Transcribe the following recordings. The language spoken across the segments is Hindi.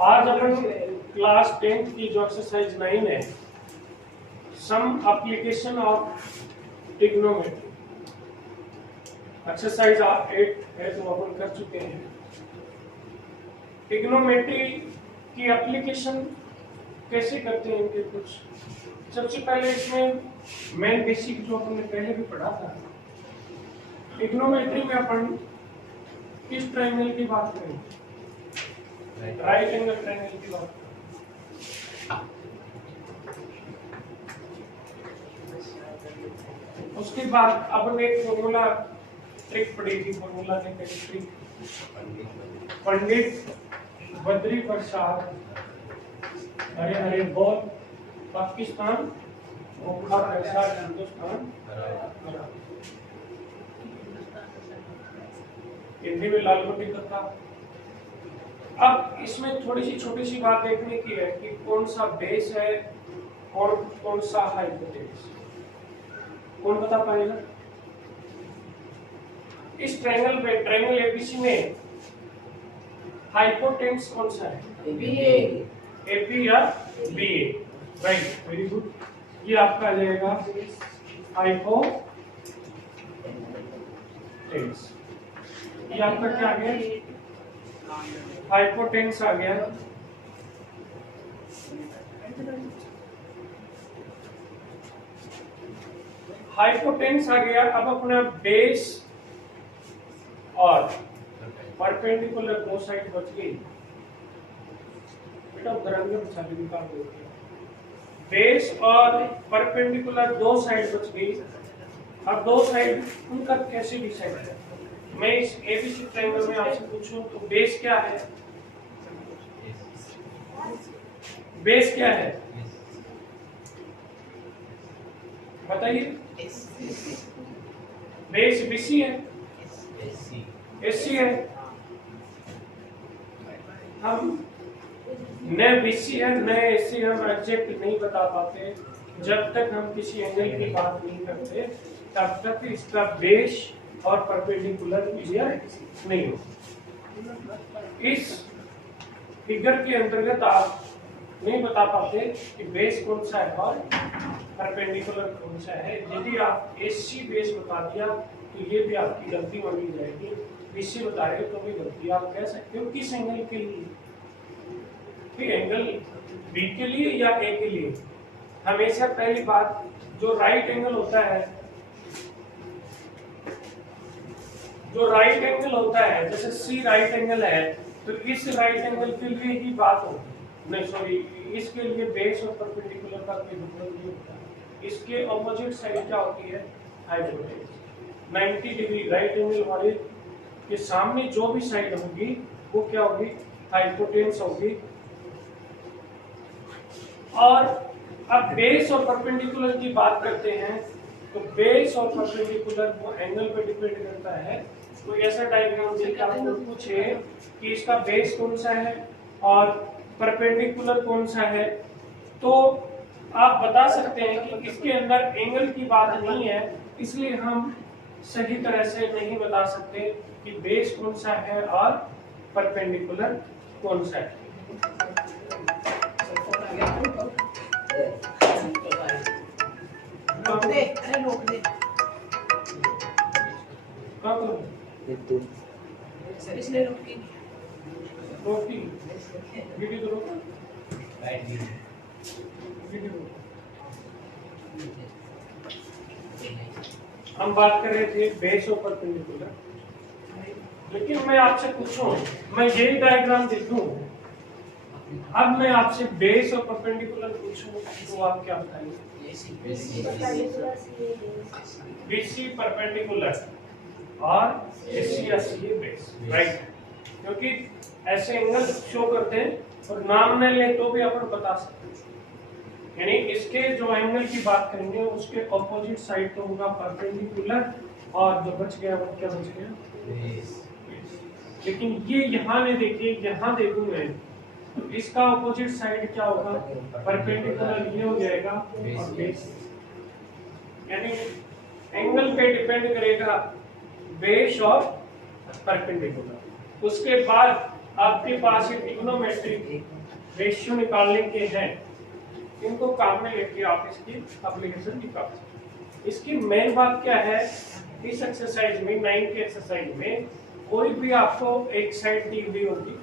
आज अपन क्लास 10th की जो एक्सरसाइज 9 है, some application of trigonometry, exercise 8 है जो अपन कर चुके हैं। ट्रिग्नोमेट्री की एप्लीकेशन कैसे करते हैं इनके कुछ सबसे पहले इसमें मेन बेसिक जो हमने पहले भी पढ़ा था। ट्रिग्नोमेट्री में अपन किस ट्रायंगल की बात करेंगे? राइट एंगल ट्रायंगल की बात। उसके बाद अपन एक फॉर्मूला ट्रिक पढ़ेगी, फॉर्मूला ट्रिक। पंडित बद्री प्रसाद हरे हरे बोल पाकिस्तान भूखा पैसा हिंदुस्तान। हिंदी में लाल बत्ती तथा। अब इसमें थोड़ी सी छोटी सी बात देखने की है कि कौन सा बेस है और कौन सा हाइपोटेन्यूस। कौन बता पाएगा? इस ट्रायंगल पे, ट्रायंगल एबीसी में हाइपोटेन्यूस कौन सा है? एपी या बीए। Right, very good. ये आपका आ जाएगा हाइपोटेन्यूस। ये आपका क्या आ गया? हाइपोटेन्यूस आ गया। हाइपोटेन्यूस आ गया। अब अपना बेस और परपेंडिकुलर दो साइड बच गई। बेटा बेस और परपेंडिकुलर दो साइड बच गई। अब दो साइड उनका कैसे डिसाइड करें? मैं इस एबीसी ट्रायंगल में आपसे पूछूं तो बेस क्या है? बेस क्या है बताइए? बेस बीसी है, एसी है। हम न बीसी है न एसी हम एग्जैक्ट नहीं बता पाते जब तक हम किसी एंगल की बात नहीं करते, तब तक इसका बेस और परपेंडिकुलर क्लियर नहीं हो। इस फिगर के अंतर्गत आप नहीं बता पाते कि बेस कौन सा है और परपेंडिकुलर कौन सा है। यदि आप एसी बेस बता दिया तो ये भी आपकी गलती मानी जाएगी। बीसी बता रहे हो तो भी गलती। आप कह सकते हो किस एंगल के लिए? एंगल बी के लिए या ए के लिए? हमेशा पहली बात, जो राइट एंगल होता है, जैसे सी राइट एंगल है तो इस राइट एंगल के लिए ही बात होगी। नहीं सॉरी, इसके लिए बेस और परपेंडिकुलर का कोई मतलब नहीं होता। इसके ऑपोजिट साइड क्या होती है? हाइपोटेन्यूस। 90 डिग्री राइट एंगल वाले के सामने जो भी साइड होगी वो क्या होगी? हाइपोटेन्यूस होगी। और अब बेस और परपेंडिकुलर की बात करते हैं तो बेस और परपेंडिकुलर वो एंगल पे डिपेंड करता है। तो ऐसा डायग्राम देकर आपको पूछे कि इसका बेस कौन सा है और परपेंडिकुलर कौन सा है, तो आप बता सकते हैं कि इसके अंदर एंगल की बात नहीं है, इसलिए हम सही तरह से नहीं बता सकते कि बेस कौन सा है और परपेंडिकुलर कौन सा है। हम बात कर रहे थे बेस और परपेंडिकुलर, लेकिन मैं आपसे पूछूं, मैं यही डायग्राम देखूं, अब मैं आपसे बेस और परपेंडिकुलर पूछूं तो आप क्या बताएंगे? बीसी परपेंडिकुलर और एसी या सी बेस। राइट, क्योंकि ऐसे एंगल शो करते हैं और नाम न ले तो भी अपन बता सकते हैं। यानी इसके जो एंगल की बात करेंगे उसके ऑपोजिट साइड तो होगा परपेंडिकुलर और जो बच गया वो क्या बच गया? लेकिन ये यहाँ ने देखिए, यहाँ देखूं मैं तो इसका ऑपोजिट साइड क्या होगा? परपेंडिकुलर ये हो जाएगा और बेस। यानी एंगल पे डिपेंड करेगा बेस और परपेंडिकुलर। उसके बाद आपके पास ये ट्रिग्नोमेट्रिक रेशियो निकालने के हैं, इनको काम में लेके आप इसकी एप्लीकेशन निकाल सकते। इसकी मेन बात क्या है, इस एक्सरसाइज में 9 के एक्सरसाइज में कोई भी आपको एक साइड दी हुई होगी,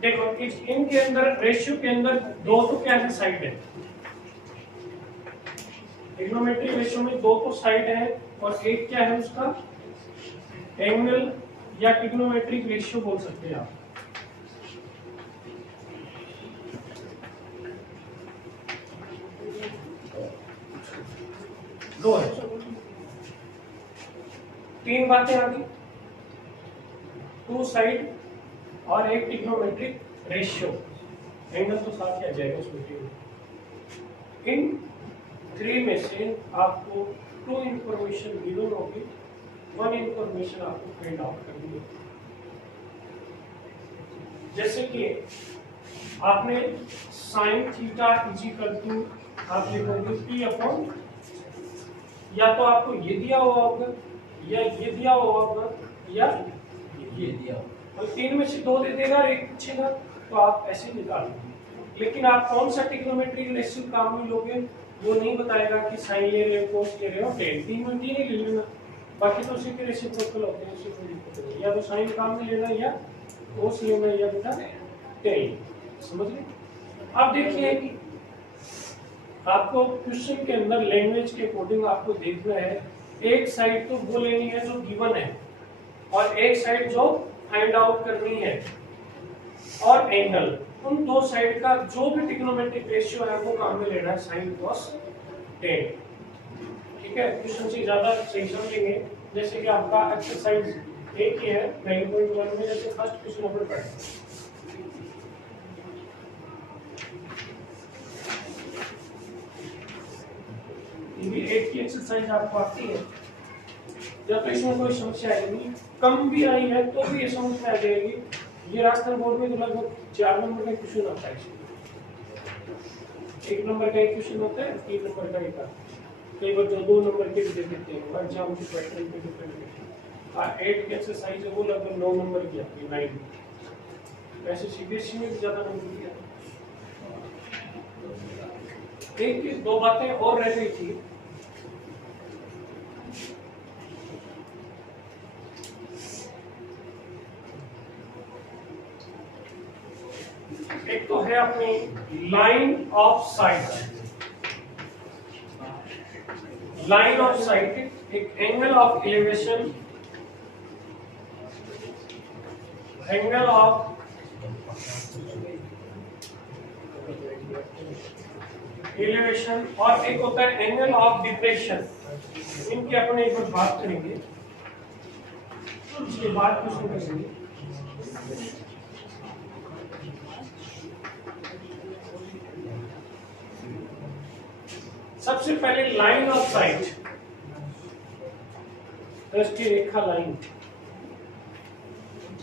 देखो इनके अंदर रेशियो के अंदर दो तो क्या है साइड है, ट्रिग्नोमेट्रिक रेशियो में दो तो साइड है और एक क्या है उसका एंगल या ट्रिग्नोमेट्रिक रेशियो बोल सकते हैं आप। दो है, तीन बातें आ गई, टू साइड और एक ट्रिग्नोमेट्रिक रेशियो, एंगल तो साथ ही आ जाएगा उसमें। इन थ्री में से आपको टू इंफॉर्मेशन गिवन होगी, वन इंफॉर्मेशन आपको फाइंड आउट करनी है। जैसे कि आपने sine theta is equal to आप लिखोगे पी अपॉन, या तो आपको ये दिया हुआ होगा या ये दिया हुआ होगा या ये दिया होगा, और तीन में से दो दे देगा और एक पूछेगा तो आप ऐसे निकाल लेंगे। लेकिन आप कौन सा ट्रिग्नोमेट्रिक रेशियो काम में लोगे वो नहीं बताएगा कि साइन ले रहे हो, कोस ले रहे हो, टेन, तीन में तीन ही ले लेना, बाकी तो उसी के रेसिप्रोकल होते हैं, उसी को दिक्कत नहीं, या तो साइन काम में लेना या कोस लेना या बेटा टेन, समझ गए। अब देखिए कि आपको क्वेश्चन के अंदर लैंग्वेज के अकॉर्डिंग आपको देखना है, एक साइड तो वो लेनी है जो गिवन है और एक साइड जो फाइंड आउट करनी है, और एंगल, उन दो साइड का जो भी ट्रिग्नोमेट्रिक रेशियो है वो काम में लेना है साइन कॉस टेन। ठीक है, क्वेश्चन से ज्यादा सही समझेंगे। जैसे कि आपका एक्सरसाइज एक ही है 9.1 में, जैसे फर्स्ट क्वेश्चन नंबर पर ये एक की एक्सरसाइज आपको आती है, जब तो इसमें कोई समस्या आएगी, कम भी आई है तो भी ये समझ में आ जाएगी। ये राजस्थान बोर्ड में तो लगभग 4 नंबर का क्वेश्चन आता है, 1 नंबर का एक क्वेश्चन होता है, 3 नंबर का एक आता है, कई बार 2 नंबर के भी दे देते हैं, एग्जाम के पैटर्न पे डिपेंड करता है। 8 की एक्सरसाइज है वो लगभग 9 नंबर की आती है, 9, वैसे सीबीएसई में भी ज्यादा नंबर की आती है। एक दो बातें और रह गई थी, एक तो है अपनी line of sight, line of sight एक angle of elevation, angle of elevation, और एक होता है एंगल ऑफ डिप्रेशन। इनकी अपने एक बार बात करेंगे, उसके बाद क्वेश्चन करेंगे। सबसे पहले लाइन ऑफ साइट, दृष्टि रेखा लाइन,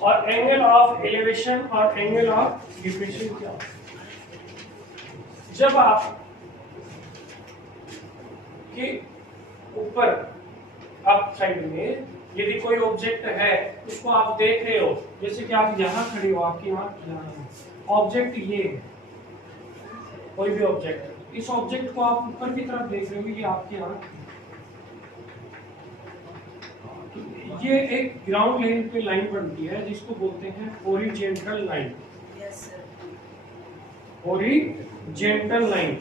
और एंगल ऑफ एलिवेशन और एंगल ऑफ डिप्रेशन क्या? जब आप के ऊपर अप साइड में यदि कोई ऑब्जेक्ट है उसको आप देख रहे हो, जैसे कि आप यहां खड़े हो, आपकी ऑब्जेक्ट ये है, कोई भी ऑब्जेक्ट, इस ऑब्जेक्ट को आप ऊपर की तरफ देख रहे हो, ये आपकी आंख, ये एक ग्राउंड लेवल पे लाइन बनती है जिसको बोलते हैं horizontal line. Yes sir, horizontal line,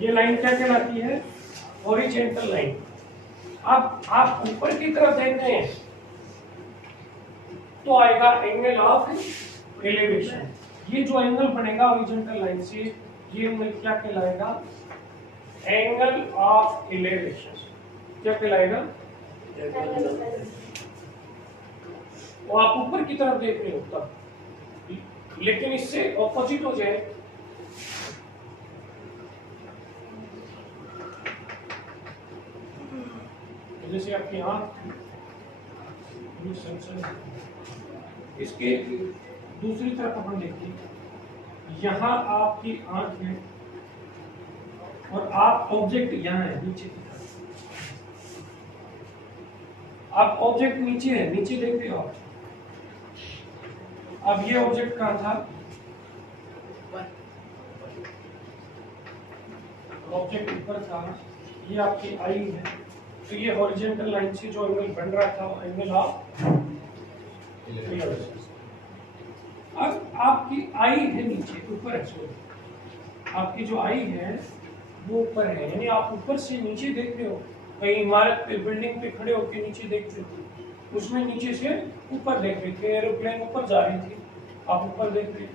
ये लाइन क्या कहलाती है? Horizontal line. अब आप ऊपर की तरफ देख रहे हैं तो आएगा एंगल ऑफ एलिवेशन। ये जो एंगल बनेगा हॉरिजॉन्टल लाइन से, ये एंगल क्या कहलाएगा? Angle of elevation. क्या कहलाएगा? वो आप ऊपर की तरफ देख रहे हो तब, लेकिन इससे ऑपोजिट हो जाए, जैसे आपकी आंख, इसके दूसरी तरफ अपन देखिए, यहाँ आपकी आंख है और आप ऑब्जेक्ट यहाँ है नीचे की तरफ, अब ऑब्जेक्ट नीचे है, नीचे देख रहे हो आप। अब ये ऑब्जेक्ट कहाँ था, ऑब्जेक्ट ऊपर था, ये आपकी आई है, तो ये हॉरिजॉन्टल लाइन से जो एंगल बन रहा था वो एंगल ऑफ इलेवेशन। अब आपकी आई है नीचे, ऊपर है, सॉरी, आपकी जो आई है वो ऊपर है, यानी आप ऊपर से नीचे देख रहे हो, कहीं इमारत पे, बिल्डिंग पे खड़े होकर नीचे देख रहे हो, उसमें नीचे से ऊपर देख रहे थे, एरोप्लेन ऊपर जा रही थी, आप ऊपर देख रहे हो,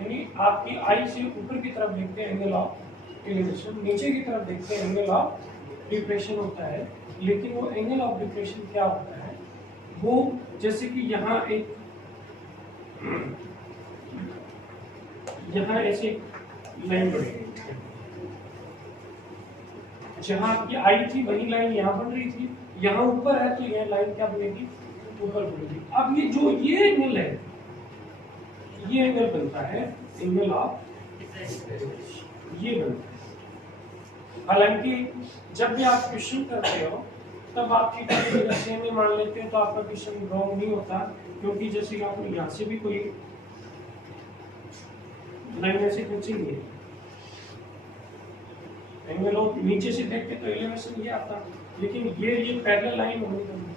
यानी आपकी आई से ऊपर की तरफ देखते हैं एंगल ऑफ इलेवेशन, नीचे की तरफ देखते हैं एंगल ऑफ डिप्रेशन होता है। लेकिन वो एंगल ऑफ डिप्रेशन क्या होता है, वो जैसे कि यहाँ एक, यहाँ ऐसे लाइन बनेगी, जहां आपकी आई थी वही लाइन यहाँ बन रही थी, यहाँ ऊपर है तो यह लाइन क्या बनेगी, ऊपर बनेगी। अब ये जो ये एंगल है, ये एंगल बनता है एंगल ऑफ ये बनता है। हालांकि जब भी आप क्वेश्चन करते हो तब आपकी अगर सेम ही मान लेते हैं तो आपका क्वेश्चन रॉन्ग नहीं होता, क्योंकि जैसे कि आपने यहाँ से भी कोई लाइन ऐसे खींचेंगे, एंगल ऑफ नीचे से देखते तो एलिवेशन ये आता, लेकिन ये पैरेलल लाइन होनी चाहिए,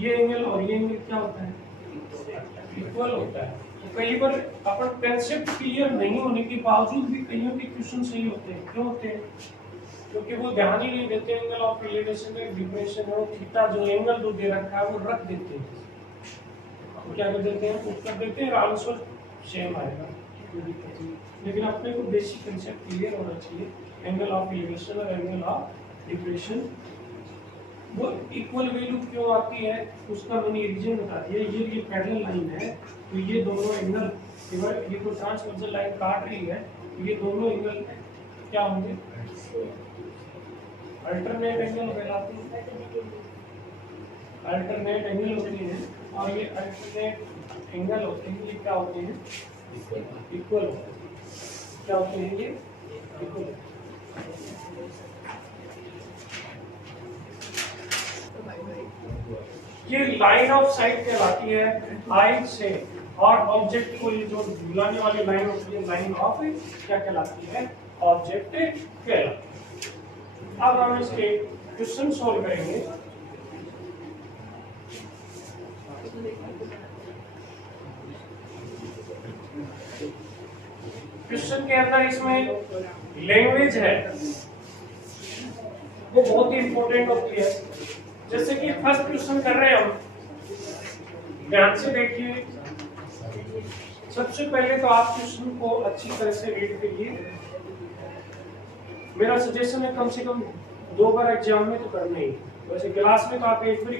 ये एंगल और ये एंगल क्या होता है, इक्वल होता है। तो कई बार अपन कंसेप्ट क्लियर नहीं होने के बावजूद भी कईयों के क्वेश्चन सही होते हैं। क्यों होते हैं, क्योंकि वो ध्यान ही नहीं देते एंगल ऑफ इलेवेशन में डिप्रेशन और थीटा जो एंगल जो दे रखा है वो रख देते हैं, तो क्या कर देते हैं, उत्तर देते हैं, आंसर सेम आएगा, लेकिन अपने को बेसिक कंसेप्ट क्लियर होना चाहिए। एंगल ऑफ इलेवेशन और एंगल ऑफ डिप्रेशन वो इक्वल वैल्यू क्यों आती है, उसका मैंने रीजन बता दिया। ये पैरेलल लाइन है, तो ये दोनों एंगल, ये तो ट्रांसवर्सल लाइन काट रही है, तो ये दोनों एंगल क्या होंगे, अल्टरनेट एंगल कहलाते हैं, अल्टरनेट एंगल होते हैं, और ये अल्टरनेट एंगल होते हैं, ये क्या होते हैं, इक्वल होते हैं। क्या होते हैं ये, इक्वल। ये लाइन ऑफ साइट कहलाती है, आई से और ऑब्जेक्ट को ये जो मिलाने वाली लाइन होती है, लाइन ऑफ क्या कहलाती है, ऑब्जेक्ट कहलाती है। अब हम इसके क्वेश्चन सॉल्व करेंगे। क्वेश्चन के अंदर इसमें लैंग्वेज है वो बहुत ही इंपॉर्टेंट होती है। जैसे कि फर्स्ट क्वेश्चन कर रहे हैं हम, ध्यान से देखिए। सबसे पहले तो आप क्वेश्चन को अच्छी तरह से रीड करिए। मेरा सजेशन है कम से कम 2 बार एग्जाम में तो करना ही, वैसे क्लास में तो आप एक बार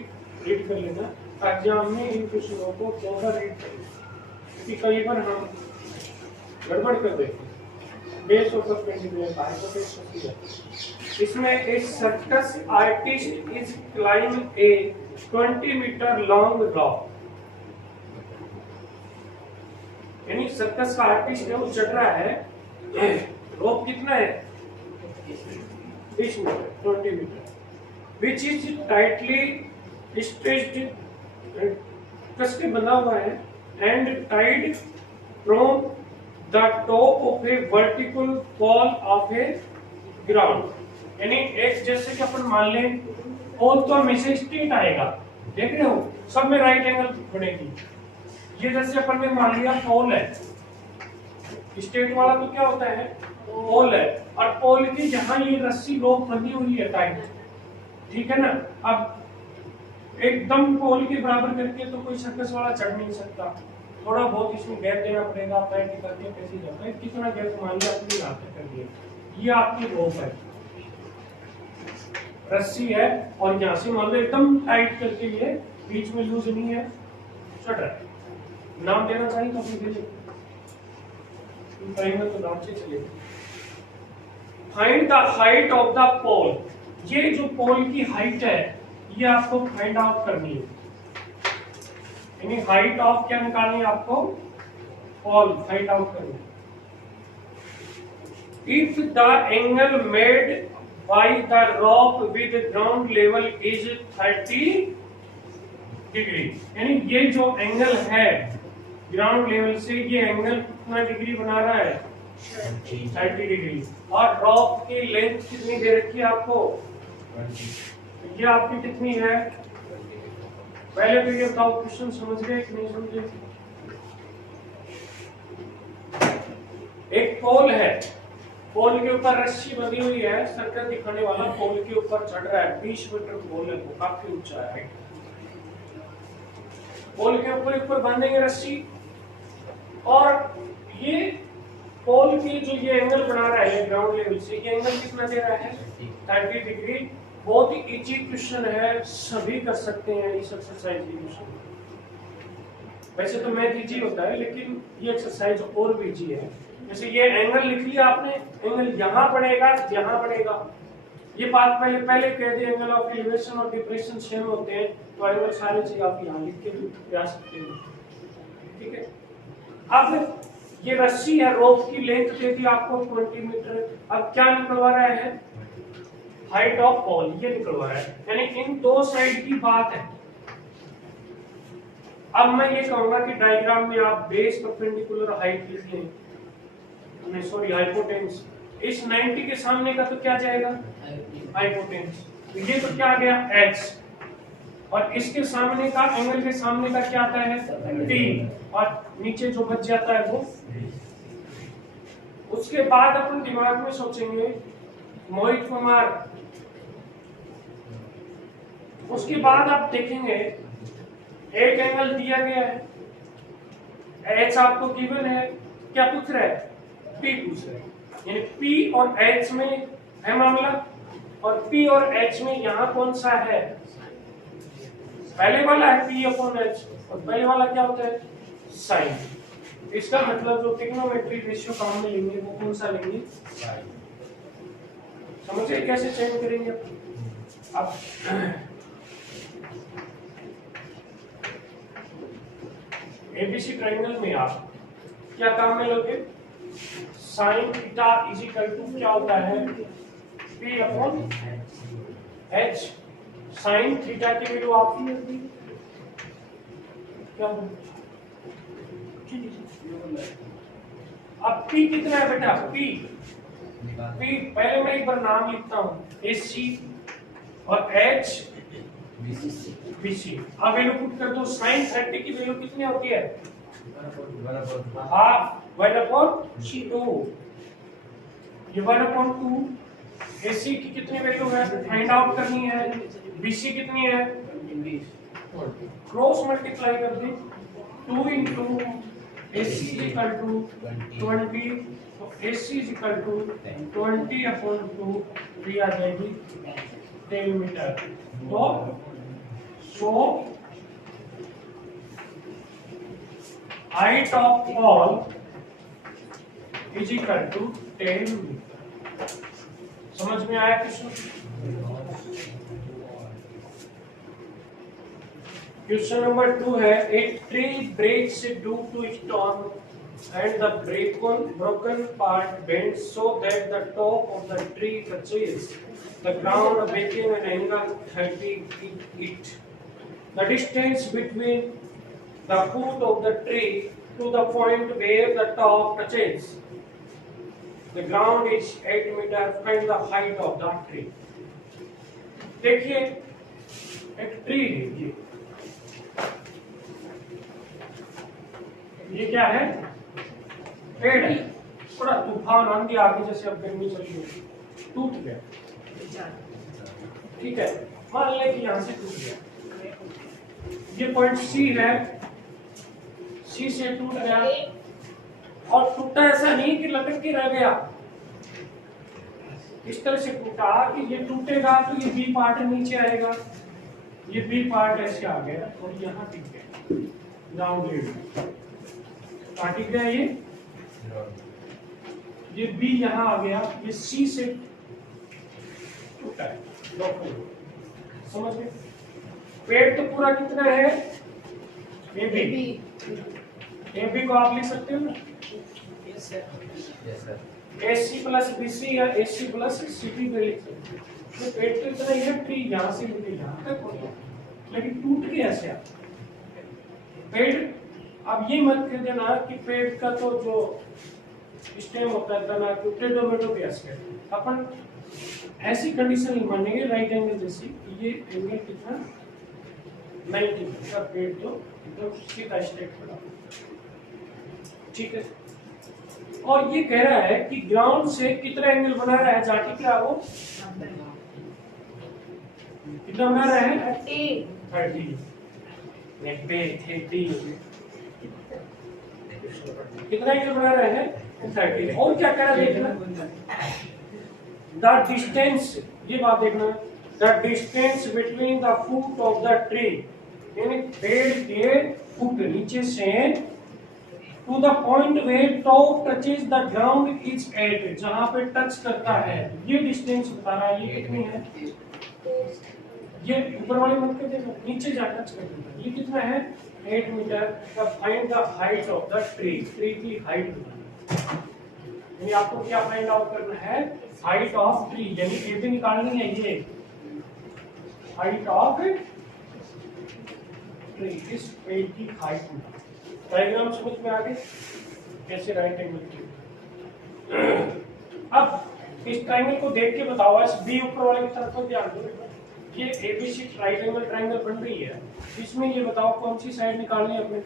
रीड कर लेना, एग्जाम में इन क्वेश्चनों को 2 बार रीड करें, क्योंकि कई बार हम गड़बड़ कर देते हैं, बेस ऑफ इसमें एक circus artist is climb a 20 metre long rock, यानी सर्कस का आर्टिस्ट है वो चढ़ रहा है, रॉक कितना है 20 metre, 20 metre, which is tightly stretched, कस के बंधा हुआ है, and tied from the top of a vertical fall of a ground, यानी एक जैसे कि अपन मान लें पोल तो हमेशा स्ट्रेट आएगा, देख रहे हो सब में राइट एंगल बनेगी। ये जैसे अपन ने मान लिया पोल है, स्ट्रेट वाला तो क्या होता है पोल है, और पोल की जहां ये रस्सी रोप बंधी हुई है टाइट, ठीक है ना। अब एकदम पोल के बराबर करके तो कोई सर्कस वाला चढ़ नहीं सकता, थोड़ा बहुत इसमें गैप देना पड़ेगा, पैर निकालते कैसे जाता है, कितना गैप मान लिया अपनी रात कर दिया। ये आपकी रोप है, रस्सी है, और यहाँ से मान लो एकदम टाइट करके ये बीच में लूज नहीं है, चढ़ रहा है। नाम देना चाहिए तो अपनी दे तो नाम से चलेगा। Find the height of the pole, ये जो पोल की हाइट है ये आपको फाइंड आउट करनी है, यानी हाइट ऑफ क्या निकालनी है आपको, पोल फाइंड आउट करनी है। If the angle made by the rope with ground level is 30 degree. यानी ये जो एंगल है ग्राउंड लेवल से, ये एंगल कितना डिग्री बना रहा है? 30 डिग्री। और रॉक की लेंथ कितनी दे रखी है आपको? ये आपकी कितनी है? पहले तो ये बताओ, क्वेश्चन समझ गए कि नहीं समझे? एक पोल है, पोल के ऊपर रस्सी बंधी हुई है, सर्कल दिखाने वाला पोल के ऊपर चढ़ रहा है, 20 मीटर पोल है, वो काफी ऊंचा है। पोल के ऊपर बांधेंगे रस्सी, और ये पोल की जो ये एंगल बना रहा है ग्राउंड लेवल से, ये एंगल कितना दे रहा है? 30 डिग्री। बहुत ही इजी क्वेश्चन है, सभी कर सकते हैं इस एक्सरसाइज की क्वेश्चन। वैसे तो मैथ इजी होता है, लेकिन ये एक्सरसाइज और भी इजी है। जैसे ये एंगल लिख लिया आपने, एंगल यहाँ बढ़ेगा, यहाँ बढ़ेगा। ये बात पहले कह दी, एंगल ऑफ एलिवेशन और डिप्रेशन सेम होते हैं, तो एंगल सारे चीज आप यहाँ लिख के भी आ सकते हैं। ठीक है। अब ये रस्सी है, रोप की लेंथ दे दी आपको 20 मीटर। अब क्या निकलवा रहा है? हाइट ऑफ पोल, ये निकलवा रहा है। यानी इन दो साइड की बात है। अब मैं ये कहूंगा कि डायग्राम में आप बेस परपेंडिकुलर हाइट लिख लें, सॉरी हाइपोटेन्स। इस 90 के सामने का तो क्या जाएगा? हाइपोटेन्स। तो ये तो क्या आ गया? h। और इसके सामने का, एंगल के सामने का क्या आता है? t। और नीचे जो बच जाता है वो। उसके बाद अपन दिमाग में सोचेंगे मोहित कुमार। उसके बाद आप देखेंगे एक एंगल दिया गया है, h आपको गिवन है, क्या पूछ रहा है? p पूछ रहा है। यानी p और h में है मामला, और p और h में यहाँ कौन सा है? पहले वाला है p अपॉन h, और पहले वाला क्या होता है? साइन। इसका मतलब जो ट्रिग्नोमेट्री रेशियो काम में लेंगे वो कौन सा लेंगे? समझिए कैसे चेंज करेंगे अब। एबीसी ट्रायंगल में आप क्या काम में लोगे? Sine theta is equal to क्या होता है? p upon h। Sine theta की वैल्यू आपकी होगी क्या? अब p कितना है बेटा? p पहले मैं एक बार नाम लिखता हूँ, AC और H BC। अब वैल्यू पुट कर दो। साइन 30 की वैल्यू कितनी होती है? हाफ 1/2। ये 1/2। AC की कितनी वैल्यू है? फाइंड आउट करनी है। BC कितनी है? क्रॉस मल्टीप्लाई कर दी। 2 into AC is equal to 20, तो AC is equal to 20/2, ये आ जाएगी 10 मीटर। तो height of wall is equal to 10 metre. समझ में आया क्वेश्चन? क्वेश्चन नंबर 2 है, a tree breaks due to storm and the broken part bends so that the top of the tree touches the ground, making an angle 30 it. The distance between the foot of the tree to the point where the top touches the ground is 8 meter. Find the height of the tree. देखिए एक ट्री है, ये क्या है? पेड़ है। थोड़ा तूफान आंधी आगे जैसे अब गर्मी चल रही है, टूट गया। ठीक है, मान ले कि यहाँ से टूट गया। ये पॉइंट सी है, सी से टूट गया, और टूटा ऐसा नहीं कि लटक के रह गया, इस तरह से टूटा कि ये टूटेगा तो ये बी पार्ट नीचे आएगा, ये बी पार्ट ऐसे आ गया और यहाँ टिक गया ग्राउंड लेवल। टिक गया ये बी यहाँ आ गया, ये सी से टूटा है। समझ गए? पेड़ तो पूरा कितना है? ए बी को आप लिख सकते हो ना? Yes sir. AC plus BC या AC प्लस CP पे लिख सकते हो। तो पेड़ तो इतना ही है, ट्री यहाँ से लेके यहाँ तक हो गया, लेकिन टूट गया ऐसे। पेड़, अब ये मत कह देना कि पेड़ का तो जो स्टेम होता है तना टेढ़ो भी है। अपन ऐसी कंडीशन नहीं मानेंगे राइट एंगल जैसी, ये एंगल कितना 90 का पेड़ तो एकदम सीधा स्ट्रेट खड़ा, ठीक है। और ये कह रहा है कि ग्राउंड से कितना एंगल बना रहा है जाके, क्या वो कितना बना रहा है 30 कितना एंगल बना रहा है 30। और क्या कह रहा है देखना, द डिस्टेंस, ये बात देखना, the distance between the foot of the tree, यानी पेड़ के फुट नीचे से to the point where top touches the ground is at, जहां पे टच करता है, ये डिस्टेंस बता रहा है। ये कितनी है, ये ऊपर वाले मत के देखो, नीचे जा टच करता है, ये कितना है 8 metre. Find the height of the tree, tree की हाइट, यानी आपको क्या फाइंड आउट करना है, हाइट ऑफ ट्री, यानी ए भी निकालनी है, ये हाइट ऑफ ट्री, इस पेड़ की हाइट। डायग्राम समझ में आ गए कैसे राइट एंगल की। अब इस ट्रायंगल को देख के बताओ, इस बी ऊपर वाले की तरफ को ध्यान दो, ये एबीसी राइट एंगल ट्रायंगल बन रही है, इसमें ये बताओ कौन सी साइड निकालनी है अपने,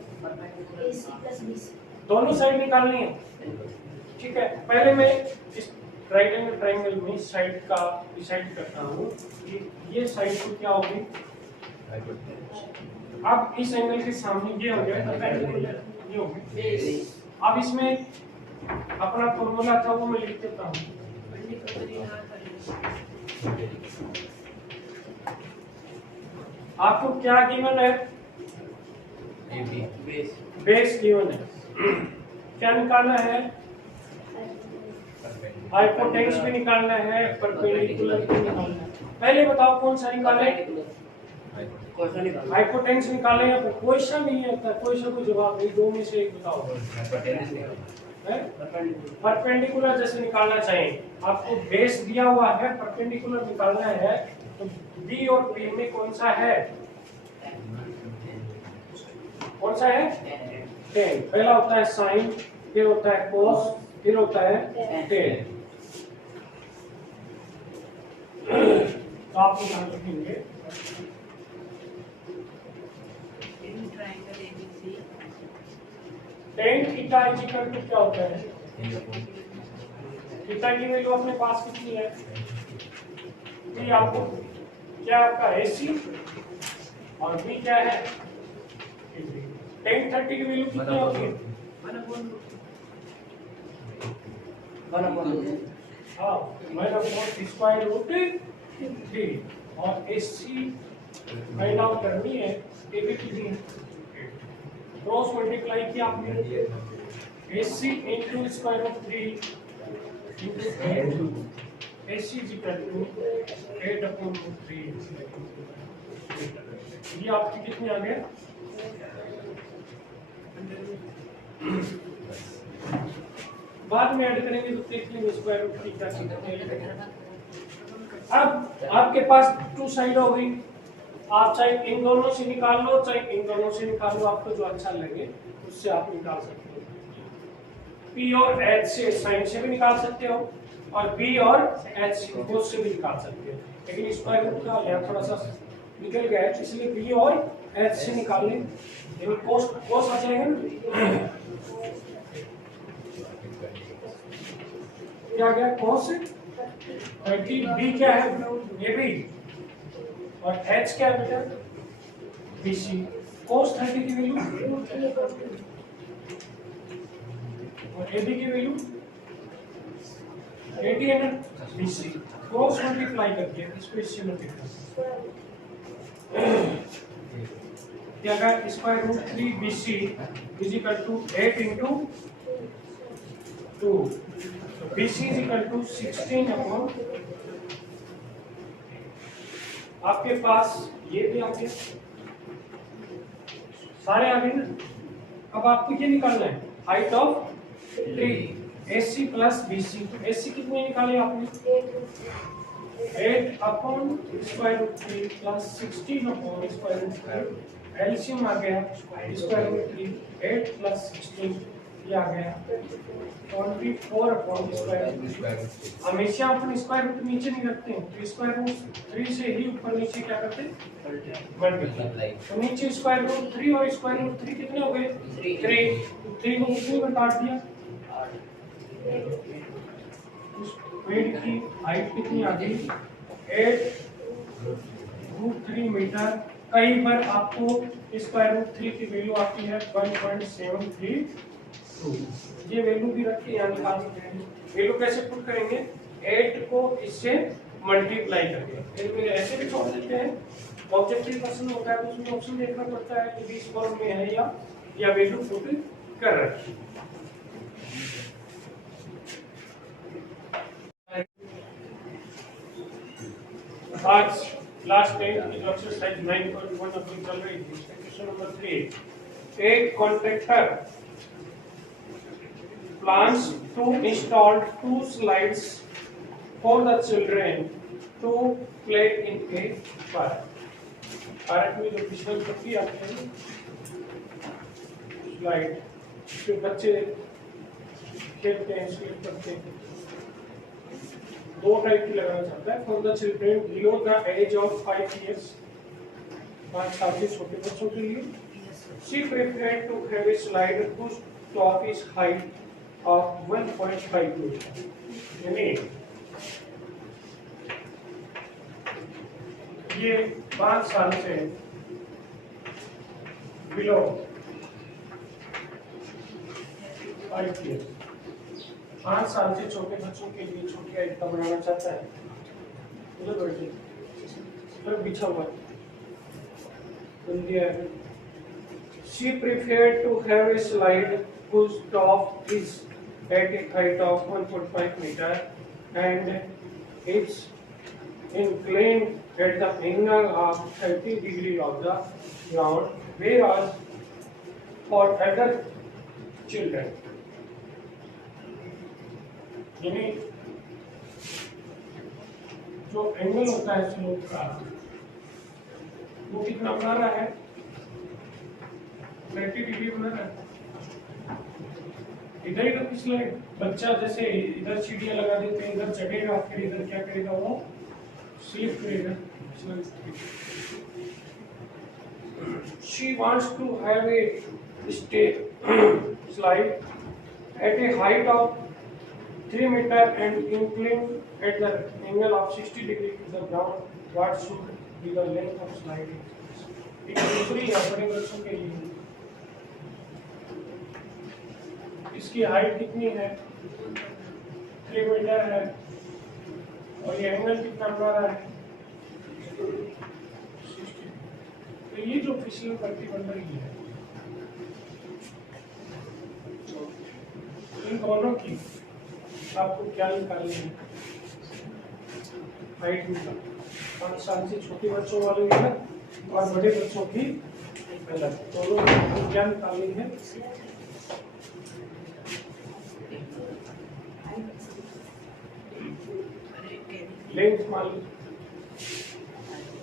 दोनों साइड निकालनी है, ठीक है। पहले मैं इस राइट एंगल ट्रायंगल में साइड का डिसाइड करता हूँ कि ये साइड को क्या होगी, अब इस एंगल के सामने ये हो गया, ये हो गया। अब इसमें अपना फॉर्मूला था वो मैं लिख देता हूँ, आपको क्या गिवन है, बेस गिवन है, क्या निकालना है, हाइपोटेन्यूस भी निकालना है, परपेंडिकुलर भी निकालना है। पहले बताओ कौन सा निकाले, हाइपोटेन्यूस निकाले या क्वेश्चन नहीं है, क्वेश्चन को जवाब नहीं, दो में से एक बताओ। परपेंडिकुलर जैसे निकालना चाहिए, आपको बेस दिया हुआ है, परपेंडिकुलर निकालना है, तो बी और पी में कौन सा है, कौन सा है टेन। पहला होता है साइन, फिर होता है कोस, फिर होता है टेन। तो आप ध्यान रखेंगे tan theta is equal to क्या होता है, थीटा की वैल्यू अपने पास कितनी है, बी आपको क्या आपका एसी और बी क्या है, टेन 30 की वैल्यू कितनी होगी, हाँ स्क्वायर रूट 3, और एसी फाइंड आउट करनी है, ए बी कितनी है, क्रॉस मल्टीप्लाई किया आपने, AC into square of 3 into 8, AC is equal to 8/3। ये आपकी कितनी आ गया, बाद में ऐड करेंगे तो देख लेंगे स्क्वायर रूट 3 क्या चीज है। अब आपके पास टू साइड हो गई, आप चाहे इन दोनों से निकाल लो, चाहे इन दोनों से निकाल लो, आपको जो अच्छा लगे उससे आप निकाल सकते हो। P और H से साइन से भी निकाल सकते हो, और B और H से कोस से भी निकाल सकते हो, लेकिन स्क्वायर रूट का यहाँ थोड़ा सा निकल गया है, इसलिए B और H से निकाल लें, यानी कोस आ जाएगा ना, क्या गया कोस 30, B क्या है AB, और H क्या है बेटा BC, कोस 30 की वैल्यू और AB की वैल्यू 80 है ना, BC क्रॉस मल्टीप्लाई करके इसको इससे मल्टीप्लाई क्या आएगा, square root 3 BC is equal to 8 into 2, तो BC is equal to 16 upon, आपके पास ये भी आ गया, सारे आ गए ना। अब आपको ये निकालना है height of tree, AC plus BC, AC कितने निकाले आपने 8 upon square root 3 plus 16 upon square root 3 LCM आ गया स्क्वायर रूट 3 8 प्लस 16 ये आ गया 24 अपॉन स्क्वायर। हमेशा अपन स्क्वायर रूट नीचे नहीं रखते हैं, तो स्क्वायर रूट 3 से ही ऊपर नीचे क्या करते हैं मल्टीप्लाई। तो नीचे स्क्वायर रूट 3 और स्क्वायर रूट 3 कितने हो गए 3, तो 3 को कितने में काट दिया 8। पेड़ की हाइट कितनी आ गई 8√3 मीटर। कई बार आपको स्क्वायर रूट 3 की वैल्यू आती है 1.732। ये वैल्यू भी रख के यहाँ निकाल सकते हैं। वैल्यू कैसे पुट करेंगे 8 को इससे मल्टीप्लाई करके फिर ऐसे भी छोड़ देते हैं। ऑब्जेक्टिव क्वेश्चन होता है तो उसमें ऑप्शन देखना पड़ता है कि 20 फॉर्म में है या वैल्यू पुट कर रखी। आज लास्ट टाइम एक्सरसाइज 9.1 अपनी चल रही थी। क्वेश्चन नंबर 3, एक contractor plans to install 2 slides for the children to play in a park। Park में जो फिसल पट्टी आती है स्लाइड जो बच्चे खेलते हैं स्लाइड करते हैं, 2 टाइप की लगाना चाहता है। For the children below the age of 5 years 5 साल के छोटे बच्चों के लिए। She preferred to have a slide whose top is height of 1.5 metre. यानी ये 5 साल से बिलो 5 years 5 साल से छोटे बच्चों के लिए छोटी हाइट का बनाना चाहता है। उधर बैठे फिर बिछा हुआ She preferred to have a slide whose top is at a height of 1.5 meter and it's inclined at the angle of 30 degree of the ground, whereas for other children यानी जो एंगल होता है स्लोप का वो कितना बना रहा है 30 डिग्री बना रहा है। इधर ही तो पिछले बच्चा जैसे इधर सीढ़ियां लगा देते हैं, इधर चढ़ेगा फिर इधर क्या करेगा वो स्लिप करेगा। She wants to have a slide at a height of 3 meter and inclined at the angle of 60 degree to the ground. What should be the length of slide? एक दूसरी है बड़े बच्चों के लिए। इसकी हाइट कितनी है 3 मीटर है और ये एंगल कितना बना रहा है 60। तो ये जो फिसलन पट्टी बन रही है इन दोनों की आपको क्या निकालनी है हाइट निकाल 5 साल से छोटे बच्चों वाले अलग और बड़े बच्चों की अलग, दोनों को क्या निकालनी है लेंथ मान लो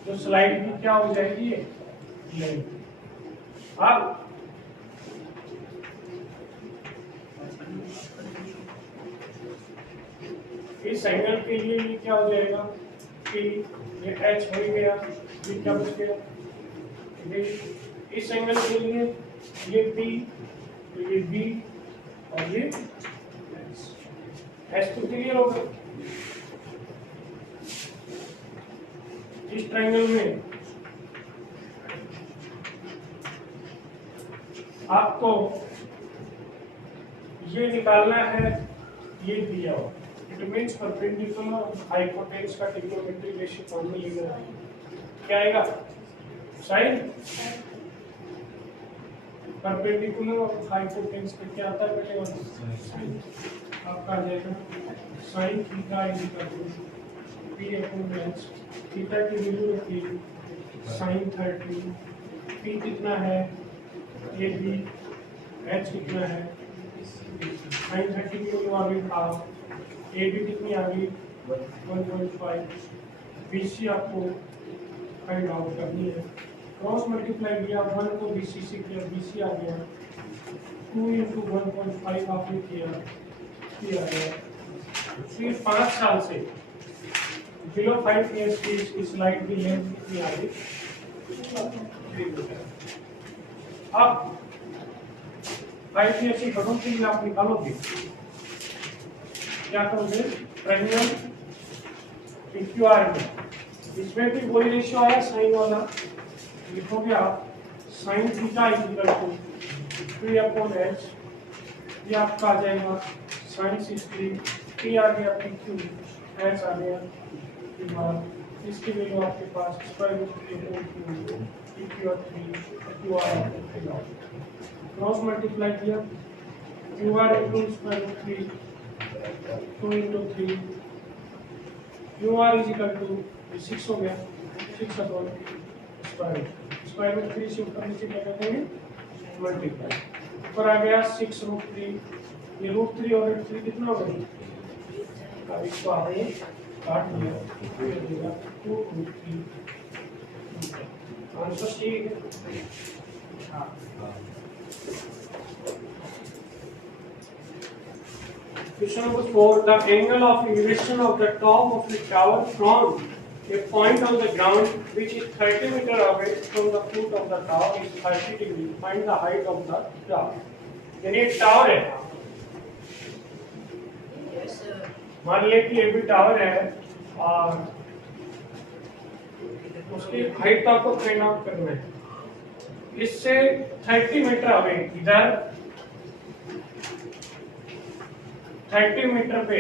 तो स्लाइड की क्या हो जाएगी लेंथ। अब इस एंगल के लिए ये क्या हो जाएगा कि ये h हो गया, ये क्या बच गया इस एंगल के लिए ये p तो ये b और ये h तो क्लियर हो गया। इस ट्रायंगल में आपको ये निकालना है, ये दिया हो इट मींस परपेंडिकुलर हाइपोटेन्यूज का ट्रिग्नोमेट्री रेशियो फॉर्मूला लिखना है। क्या आएगा साइन परपेंडिकुलर और हाइपोटेन्यूज का क्या आता है पहले साइन आपका आ जाएगा sine theta is equal to p upon h। Theta की वैल्यू रखी साइन 30, p कितना है a b, h कितना है साइन 30 की वैल्यू आ गई हाफ, a b कितनी आ गई 1.5, bc आपको फाइंड आउट करनी है क्रॉस मल्टीप्लाई किया, 1 को BC से किया, BC आ गया, 2 इंटू 1.5 आपने किया, आ गया। फिर 5 साल से बिलो 5 ईयर्स की इसकी स्लाइड की लेंथ कितनी आ गई? 3 मीटर। अब 5 ईयर्स की बढ़ोतरी आप निकालोगे, क्या करोगे? ट्रायंगल PQR में इसमें भी वही रेशियो आया साइन वाला, लिखोगे आप sine theta equal to 3/h, ये आपका आ जाएगा साइन 60, T आ गया PQ, H आ गया, इसकी वैल्यू आपके पास square root 3 PQR 3 cross multiply किया, QR into square root 3 2 into 3 QR is equal to 6 हो गया, 6 अपॉन स्क्वायर रूट 3 से ऊपर नीचे क्या करते हैं? मल्टीप्लाई, ऊपर आ गया 6 रूट 3, ये रूट 3 और रूट 3 कितना हो गया? अब इसको आपने काट लिया, तो ये देगा 2 रूट 3। आंसर ठीक है। हाँ, question number 4, the angle of elevation of the top of the tower from a point on the ground which is 30 meter away from the foot of the tower is 30 degree. Find the height of the tower. यानी एक टावर है, मान लिया कि ये भी टावर है और उसकी हाइट आपको फाइंड आउट करना है। इससे 30 मीटर अवे, इधर 30 मीटर पे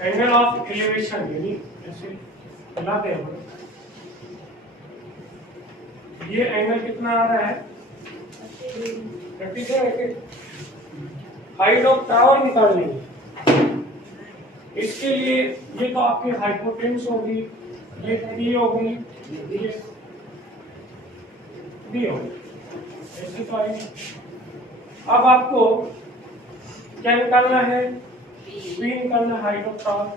एंगल ऑफ एलिवेशन, यानी ऐसे फैलाते हैं, ये एंगल कितना आ रहा है? 30 है। हाइट ऑफ टावर निकालनी है, इसके लिए ये तो आपकी हाइपोटेन्यूस होगी, ये P होगी, ये D होगी, ऐसे तो आएगी। अब आपको क्या निकालना है? P निकालना है, हाइट ऑफ टावर।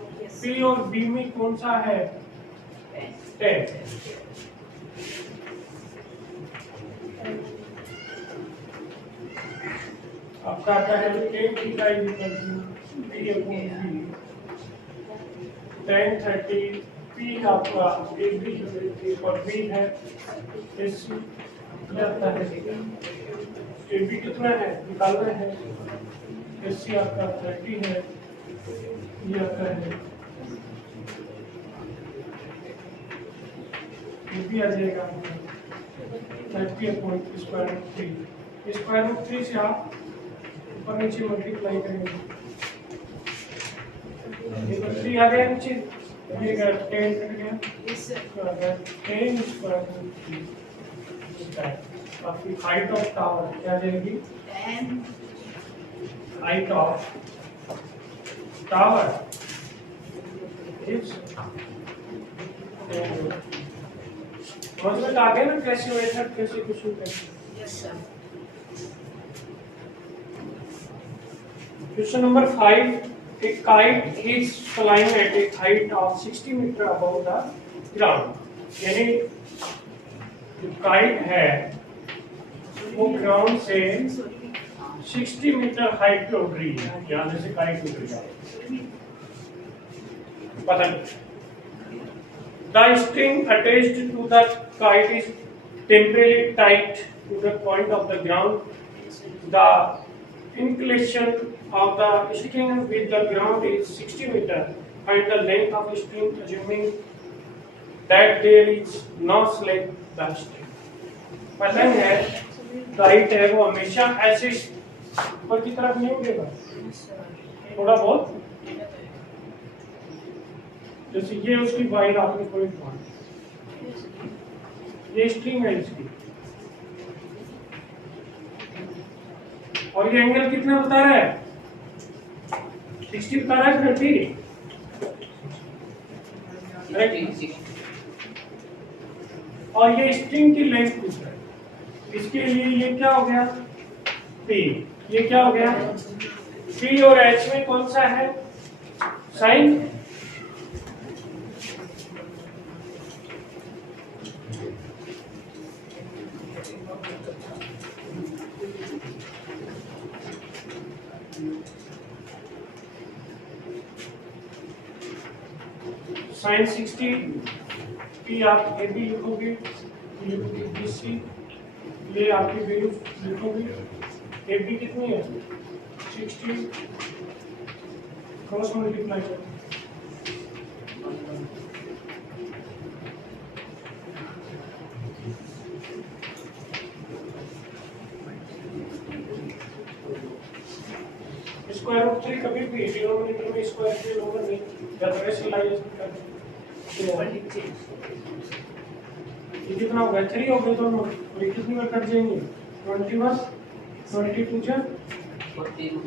P और B में कौन सा है? 10। आपका आता है 10 theta equal to P upon B, 10 30 P आपका AB और B है, SC आता है, AB कितना है निकालना है, SC आपका 30 है, ये आता है, ये भी आ जाएगा 30 upon square root 3। Square root 3 से आप ऊपर नीचे मल्टीप्लाई करेंगे, ये 3 आ गया नीचे, ये 10 कट गया, तो आ गया 10 स्क्वायर रूट 3। आपकी हाइट ऑफ टावर क्या जाएगी? हाइट ऑफ टावर इज, समझ में आ गया ना कैसे मेथड, कैसे कुछ कैसे। Yes sir. Question number 5, a kite is flying at a height of 60 meter above the ground, यानी जो काइट है वो ग्राउंड से 60 मीटर हाइट पे उड़ रही है, यहाँ से काइट उड़ रही है, पता नहीं। The string attached to the kite is temporarily tied to the point of the ground. The inclination of the string with the ground is 60 meter. Find the length of the string assuming that there is no slack the string. पतंग है, काइट है, वो हमेशा ऐसे ऊपर की तरफ नहीं उड़ेगा, थोड़ा बहुत, जैसे ये उसकी वायर आपने कोई मान, ये स्ट्रिंग है इसकी, और ये एंगल कितना बता रहा है? 60 बता रहा है, 30 और ये स्ट्रिंग की लेंथ पूछ रहा है, इसके लिए ये क्या हो गया? P, ये क्या हो गया? P और H में कौन सा है? साइन, साइन 60 की आप ए बी लिखोगे, बी सी, ये आपकी वैल्यू लिखोगे। ए बी कितनी है 60, क्रॉस मल्टीप्लाई करो। स्क्वायर रूट 3 कभी भी डिनोमिनेटर में स्क्वायर के होगा नहीं, या तो रेशनलाइजेशन कर ये कितना होगा 3 हो गए दोनों, और ये कितनी बार कट जाएंगे 21, 22 जा 43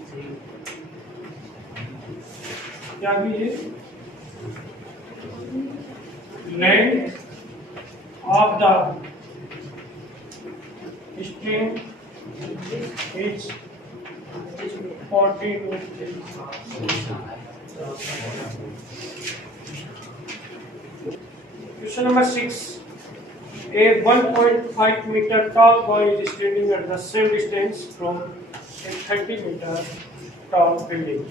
क्या भी ये length of the string is 42। Question number 6. A 1.5 meter tall boy is standing at the same distance from a 30 meter tall building.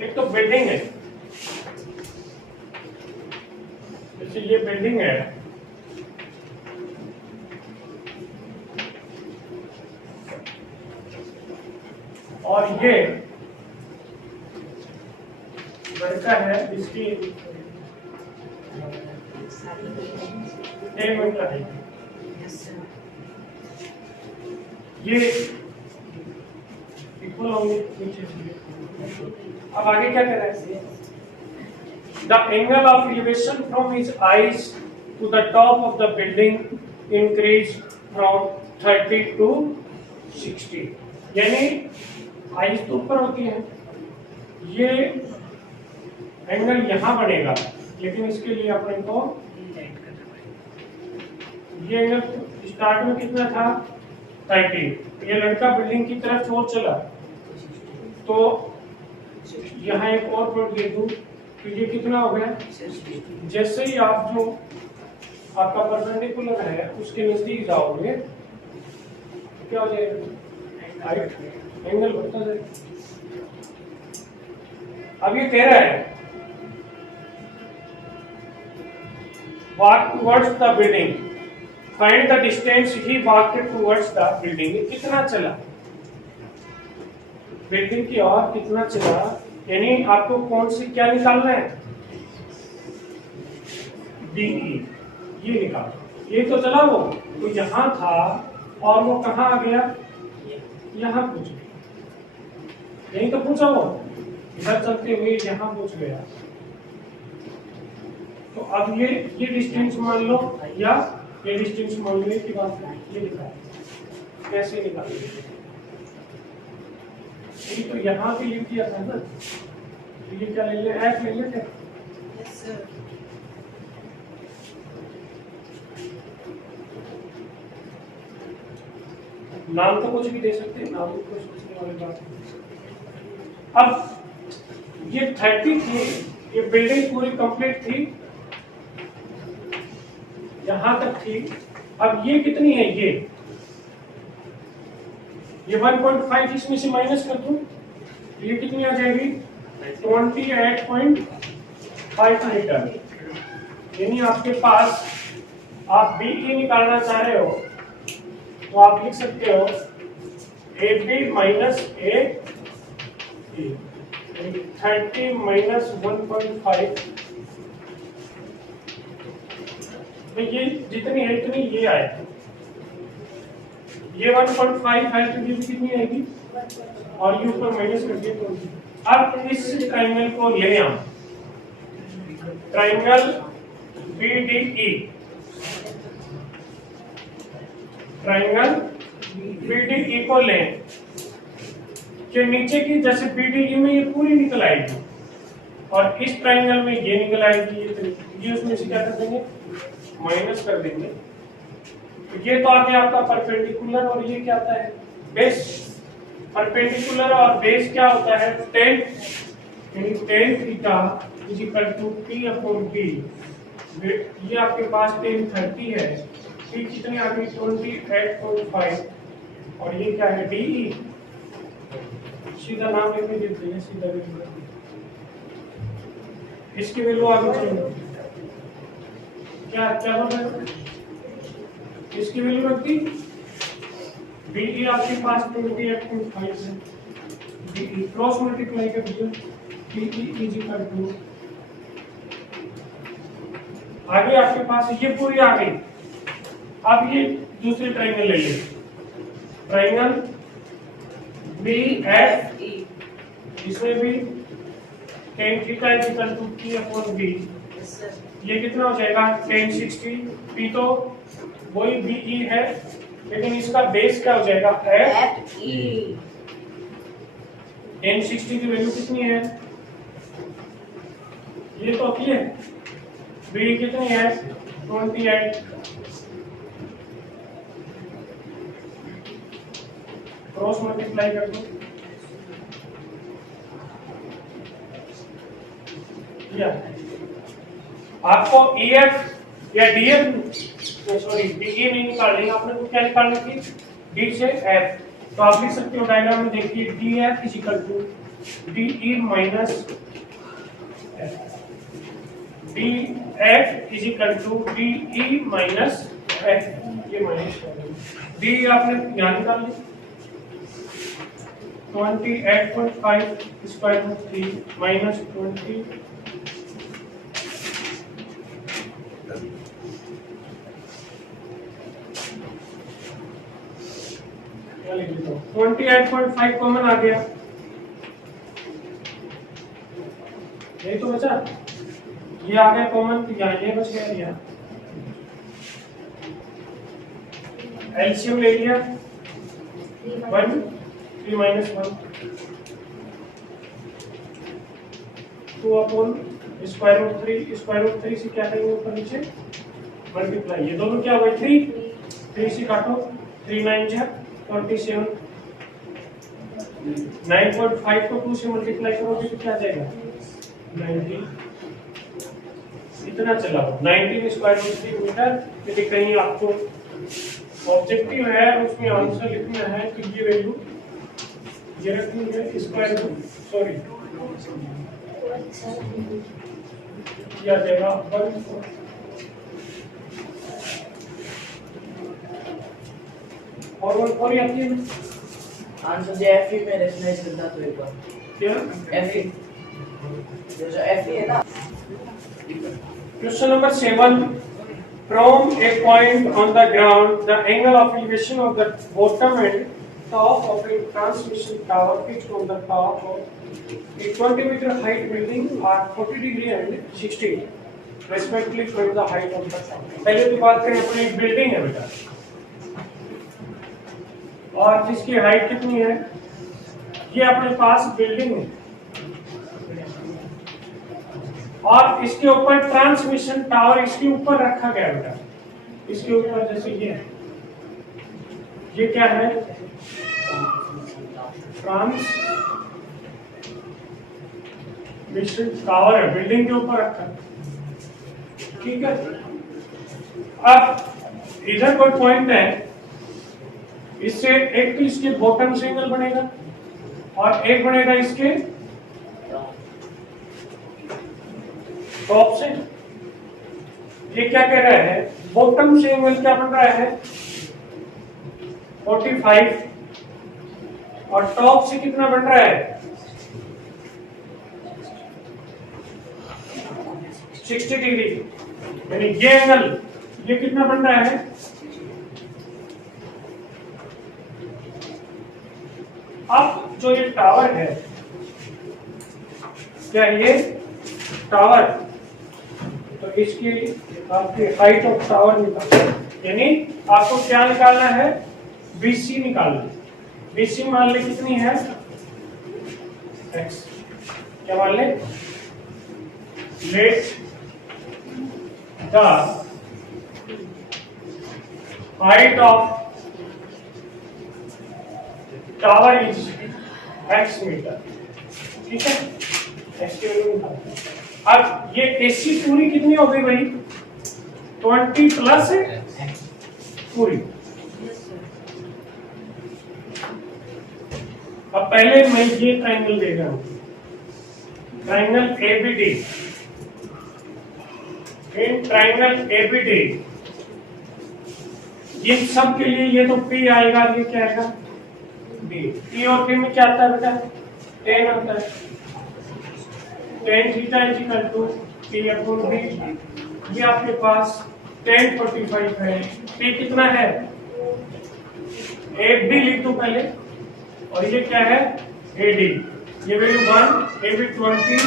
एक तो बिल्डिंग है, जैसे ये बिल्डिंग है, और ये लड़का है, इसकी 10 मीटर है। ये इक्वल होंगे नीचे से। अब आगे क्या कर रहा है? The angle of elevation from his eyes to the top of the building increased from 30 to 60। यानी आइस तो ऊपर होती है, ये एंगल यहाँ बनेगा, लेकिन इसके लिए अपने को ये एंगल स्टार्ट में कितना था 30। ये लड़का बिल्डिंग की तरफ और चला, तो यहाँ एक और पॉइंट दे दूं, तो ये कितना हो गया, जैसे ही आप जो आपका परपेंडिकुलर है उसके नजदीक जाओगे क्या हो जाएगा, हाइट एंगल बढ़ता जाएगा। अब ये कह रहा है walk towards the building, find the distance he walked towards the building। ये कितना चला बिल्डिंग की ओर, कितना चला, यानी आपको कौन सी क्या निकालना है, DE ये निकाल। ये तो चला वो, तो यहाँ था और वो कहाँ आ गया, यहाँ पूछ गया, यही तो पूछा वो, इधर चलते हुए यहाँ पूछ गया। तो अब ये डिस्टेंस मान लो या ये डिस्टेंस मान लो की बात है, ये निकाल कैसे निकालेंगे, ये तो यहाँ पे लिख दिया था ना, तो ये क्या ले ले, एफ ले लेते। नाम तो कुछ भी दे सकते हैं, नाम को सोचने वाली बात है। अब ये 30 थी, ये बिल्डिंग पूरी कंप्लीट थी, यहां तक थी। अब ये कितनी है, ये 1.5 इसमें से माइनस कर दूं, ये कितनी आ जाएगी 28.5 मीटर। यानी आपके पास आप BE निकालना चाह रहे हो तो आप लिख सकते हो AB माइनस A 30 माइनस 1.5, तो ये जितनी है इतनी ये आएगी, ये 1.5 है तो ये कितनी आएगी, और ये ऊपर माइनस कर दिए। तो अब इस ट्राइंगल को ले आऊं, ट्राइंगल BDE, ट्राइंगल BDE को लें कि नीचे की जैसे BDE में ये पूरी निकल आएगी और इस ट्राइंगल में ये निकल आएगी, ये उसमें से क्या कर देंगे, माइनस कर देंगे। तो ये तो आ गया आपका परपेंडिकुलर, और ये क्या आता है, बेस। परपेंडिकुलर और बेस क्या होता है, tan, यानी tan theta is equal to P upon P। ये आपके पास tan 30 है, पी कितनी आ गई 28.5 और ये क्या है डीई सीधा नाम लिखने देते हैं सीधा वैल्यू इसकी वैल्यू आगे चलो क्या क्या बोल रहे हो इसकी वैल्यू रख दी डीई आपके पास 28.5 है डीई क्रॉस मल्टीप्लाई कर दिया डीई इज इक्वल टू आगे आपके पास ये पूरी आ गई अब ये दूसरी ट्रायंगल ले ले ट्रायंगल बी एफ ई इसमें भी tan theta is equal to p upon b ये कितना हो जाएगा tan 60 p तो वही be है लेकिन इसका बेस क्या हो जाएगा f ई tan 60 की वैल्यू कितनी है ये तो अपनी है b कितनी है 28 क्रॉस मल्टीप्लाई कर दो या आपको EF या DF सॉरी DE नहीं निकालनी आपने को क्या निकालनी थी D से F तो आप लिख सकते हो डायग्राम में देखिए DF is equal to DE minus DF is equal to DE minus F ये माइनस D आपने यहाँ निकाल ली 28.5 स्क्वायर रूट 3 माइनस 20 28.5 कॉमन आ गया यही तो बचा ये आ गया कॉमन यहाँ ये बच गया यहाँ एलसीएम ले लिया 1 3 माइनस 1 2 अपॉन स्क्वायर रूट 3 से क्या करेंगे ऊपर नीचे मल्टीप्लाई ये दोनों क्या हुए 3 से काटो 3 9 जा 27 9.5 को 2 से मल्टीप्लाई करोगे तो क्या जाएगा 90 इतना चला 19 स्क्वायर रूट 3 मीटर यदि कहीं आपको ऑब्जेक्टिव है उसमें आंसर लिखना है कि ये वैल्यू ये रखनी है स्क्वायर रूट सॉरी किया जाएगा 1 और ये आती है आंसर जो एफ ई में रेशनलाइज करता तो एक बार क्या एफ ई जो एफ ई है ना question number 7 from a point on the ground the angle of elevation of the bottom and top of a transmission tower pitched on the top of a 20-meter height building are 40 degree and 60 respectively from the height of the tower पहले तो बात करें अपनी एक बिल्डिंग है बेटा और जिसकी हाइट कितनी है ये अपने पास बिल्डिंग है और इसके ऊपर ट्रांसमिशन टावर इसके ऊपर रखा गया बेटा इसके ऊपर जैसे ये क्या है ट्रांसमिशन टावर है बिल्डिंग के ऊपर रखा ठीक है अब इधर कोई पॉइंट है इससे एक तो इसके बॉटम से एंगल बनेगा और एक बनेगा इसके टॉप से ये क्या कह रहा है बॉटम से एंगल क्या बन रहा है 45 और टॉप से कितना बन रहा है 60 डिग्री यानी ये एंगल ये कितना बन रहा है अब जो ये टावर है क्या ये टावर तो इसकी आपकी हाइट ऑफ टावर निकालना यानी आपको क्या निकालना है BC निकालना BC मान ले कितनी है x क्या मान ले let the height of tower is x metre ठीक है x की वैल्यू निकालना अब ये AC पूरी कितनी हो गई भाई 20 प्लस पूरी। Yes sir. अब पहले मैं ये ट्राइंगल देख रहा हूं, triangle ABD. In triangle ABD इन सब के लिए ये तो P आएगा, ये क्या आएगा B। P और P में क्या आता है बेटा, tan आता है। tan theta is equal to P upon B। ये आपके पास tan 45 है। P कितना है, AB लिख दो पहले, और ये क्या है AD। ये वैल्यू 1, AB 20,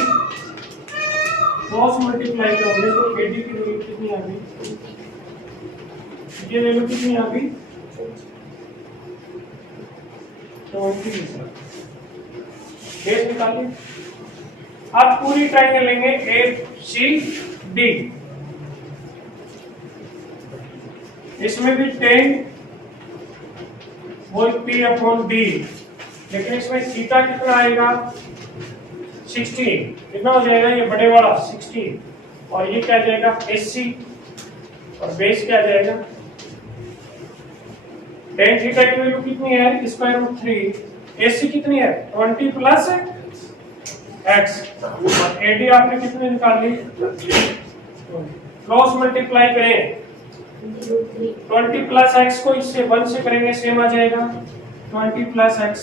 क्रॉस मल्टीप्लाई करोगे तो AD की वैल्यू कितनी आ गई, ये वैल्यू कितनी आ गई 20। बेस निकालिए। आप पूरी ट्राइंगल लेंगे ACD, इसमें भी tan वो P अपॉन D, लेकिन इसमें थीटा कितना आएगा 16, कितना हो जाएगा ये बड़े वाला 16, और ये क्या जाएगा AC, और बेस क्या जाएगा tan थीटा की वैल्यू कितनी है स्क्वायर रूट 3, AC कितनी है 20 प्लस x, और AD आपने कितनी निकाल ली, क्रॉस मल्टीप्लाई करें 20 प्लस x को इससे 1 से करेंगे सेम आ जाएगा 20 प्लस x,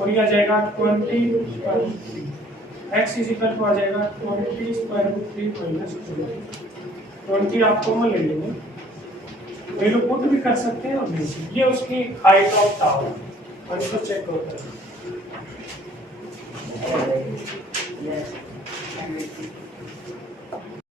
और ये आ जाएगा 20 x इज इक्वल टू आ जाएगा 20 स्क्वायर रूट 3 माइनस 20 आप कॉमन ले लेंगे, वैल्यू पुट भी कर सकते हैं, और ये उसकी हाइट ऑफ टावर, और इसको चेक होता है। यस।